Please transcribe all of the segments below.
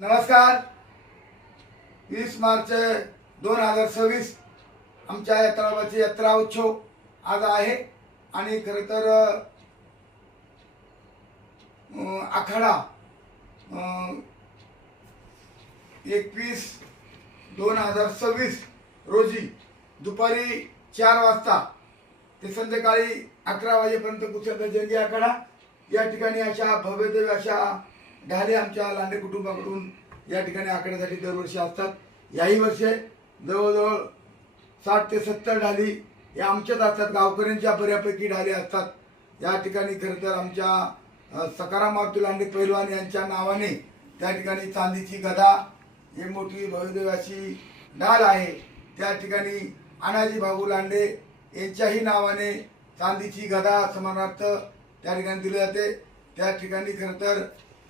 नमस्कार. 20 मार्च 2026 आमच्या तलावाची यात्रा उत्सव आज आहे आणि खरं तर आखाडा 21/2026 रोजी दुपारी 4 वाजता ते संध्याकाळी 11 वाजेपर्यंत कुशल जंगी आखाडा या ठिकाणी अशा भव्यदिव्य अशा ढाली आमच्या लांडे कुटुंबाकडून या ठिकाणी आखाड्यासाठी दरवर्षी असतात. याही वर्षी जवळजवळ 60 ते 70 ढाली या आमच्याच असतात. गावकऱ्यांच्या बऱ्यापैकी ढाली असतात. या ठिकाणी खरं तर आमच्या सकाराम मारुती लांडे पैलवान यांच्या नावाने त्या ठिकाणी चांदीची गदा ही मोठी भव्यदिव्य अशी ढाल आहे. त्या ठिकाणी अनाजी भाऊ लांडे यांच्याही नावाने चांदीची गदा समानार्थ त्या ठिकाणी दिली जाते. त्या ठिकाणी खरं तर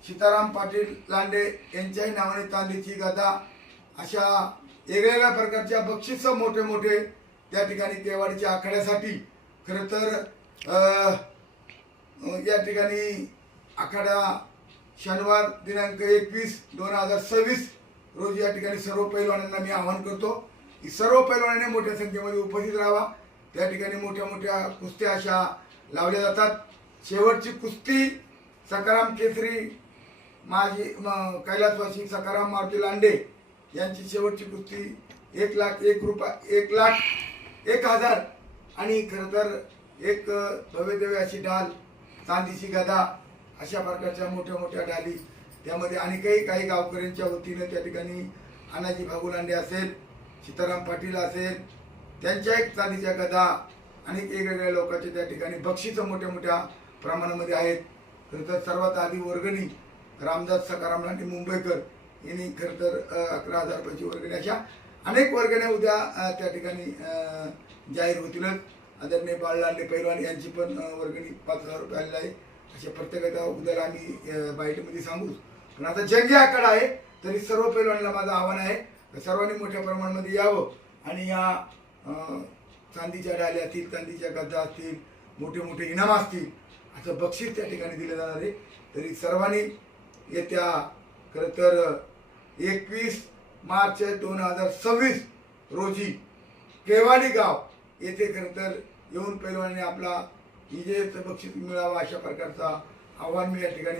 सीताराम पाटील लांडे यांच्याही नावाने चांदीची गदा अशा वेगवेगळ्या प्रकारच्या बक्षीस मोठे मोठे त्या ठिकाणी केवाडीच्या आखाड्यासाठी खरं तर या ठिकाणी आखाडा शनिवार दिनांक 21/2026 रोजी या ठिकाणी सर्व पैलवानांना मी आवाहन करतो की सर्व पैलवानांनी मोठ्या संख्येमध्ये उपस्थित राहावा. त्या ठिकाणी मोठ्या मोठ्या कुस्त्या अशा लावल्या जातात. शेवटची कुस्ती सकाराम केसरी माजी कैलासवासी सकाराम मारुती लांडे यांची शेवटची कुस्ती 1,01,000 आणि खरं तर एक भव्यदिव्य अशी ढाल चांदीची गदा अशा प्रकारच्या मोठ्या मोठ्या ढाली त्यामध्ये आणि काही गावकऱ्यांच्या वतीनं त्या ठिकाणी अनाजी भाऊ लांडे असेल, सीताराम पाटील असेल, त्यांच्या एक चांदीच्या गदा आणि वेगवेगळ्या लोकांचे त्या ठिकाणी बक्षीस मोठ्या मोठ्या प्रमाणामध्ये आहेत. खरं तर सर्वात आधी वर्गणी रामदास सकाराम लांडे मुंबईकर यांनी खरं तर 11,000 रुपयाची वर्गणी अशा अनेक वर्गण्या उद्या त्या ठिकाणी जाहीर होतीलच. आदरणीय बाळ लांडे पैलवान यांची पण वर्गणी 5,000 रुपये आलेली आहे. अशा प्रत्येकाचा उद्याला आम्ही बाईटमध्ये सांगूच. पण आता जंगी आखाडा आहे तरी सर्व पैलवानांना माझं आव्हान आहे सर्वांनी मोठ्या प्रमाणामध्ये यावं आणि या चांदीच्या डाल्या असतील, चांदीच्या गद्दा असतील, मोठे मोठे इनाम असतील असं बक्षीस त्या ठिकाणी दिलं जाणार आहे. तरी सर्वांनी येत्या खरं तर 21 मार्च 2026 रोजी केवाडी गाव येथे खरं तर येऊन पैलवानांनी आपला विजयाचं बक्षीस मिळावं अशा प्रकारचा आव्हान मी या ठिकाणी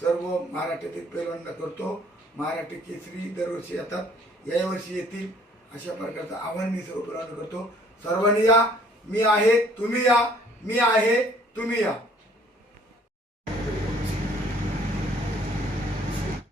सर्व महाराष्ट्रातील पैलवानांना करतो. महाराष्ट्र केसरी दरवर्षी येतात, यावर्षी येतील अशा प्रकारचं आव्हान मी सर्व पैलवानांना करतो. सर्वांनी या. मी आहे तुम्ही या, मी आहे तुम्ही या.